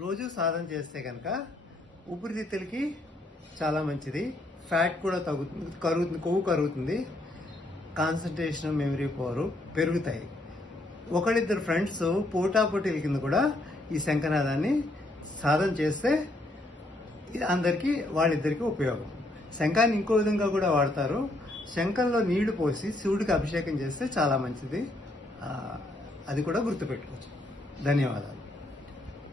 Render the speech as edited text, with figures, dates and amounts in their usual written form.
రోజు సాధన చేస్తే కనుక ఊపిరితిత్తులకి చాలా మంచిది. ఫ్యాట్ కూడా కరుగుతుంది, కొవ్వు కరుగుతుంది. కాన్సన్ట్రేషన్, మెమరీ పవర్ పెరుగుతాయి. ఒకళ్ళిద్దరు ఫ్రెండ్స్ పోటాపోటీల కింద కూడా ఈ శంఖనాదాన్ని సాధన చేస్తే అందరికీ వాళ్ళిద్దరికీ ఉపయోగం. శంఖాన్ని ఇంకో విధంగా కూడా వాడతారు. శంఖంలో నీళ్లు పోసి శివుడికి అభిషేకం చేస్తే చాలా మంచిది. అది కూడా గుర్తుపెట్టుకోవచ్చు. ధన్యవాదాలు.